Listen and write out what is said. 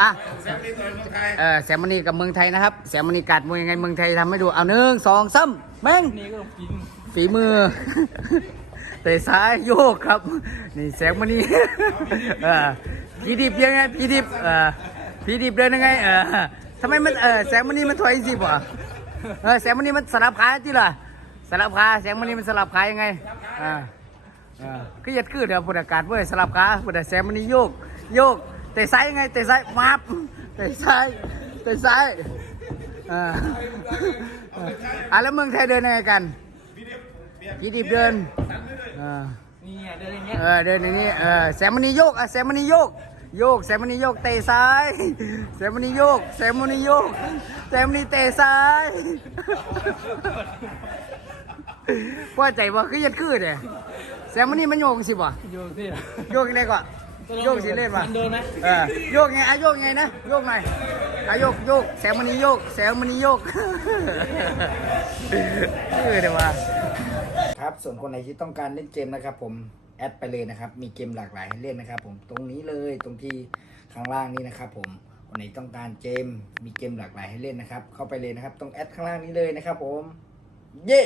อะแซมนี่ตัวเมืองไทยเออแซมมณีกับเมืองไทยนะครับแซมมณีกัดมวยยังไงเมืองไทยทำให้ดูเอาหนึ่งสองสามแม่งนี่ก็ต้องกินฝีมือเตะซ้ายโยกครับ นี่แสงมณีเออพีดิบยังไงพีดิบเออพีดิบเดินยังไงเออทำไมมันเออแสงมณีมันถอยสิบ่เออแสงมณีมันสลับขาที่ล่ะสลับขาแสงมณีมันสลับขายังไงอ่าอ่าคือยัดคือเดี๋ยวพุทธอากาศเว้ยสลับขาพุทธแสงมณีโยกโยก เตะซ้ายยังไงเตะซ้ายมับเตะซ้ายเตะซ้ายอ่าอะแล้วเมืองไทยเดินยังไงกันพี่ดิบเดินเออนี่ไงเดินอย่างเงี้ยเออเดินอย่างนี้เออแซมมณีโยกอะแซมมณีโยกโยกแซมมณีโยกเตะซ้ายแซมมณีโยกแซมมณีโยกแซมมณีเตะซ้ายว่าใจว่าคือยัดคือเด้แซมมณีมันโยกสิบ่โยนสิโยกยังไงก่อน โยกสิเล่นป่ะมันโดนไหมเออโยกไงอะโยกไงนะโยกหน่อยอะโยกโยกแซมมณีโยกแซมมณีโยกคือเดี๋ยวว่าครับส่วนคนไหนที่ต้องการเล่นเกมนะครับ ผมแอดไปเลยนะครับ มีเกมหลากหลายให้เล่นนะครับ ผมตรงนี้เลยตรงที่ข้างล่างนี้นะครับ ผมคนไหนต้องการเกมมีเกมหลากหลายให้เล่นนะครับ เข้าไปเลยนะครับ ตรงแอดข้างล่างนี้เลยนะครับ ผม เย้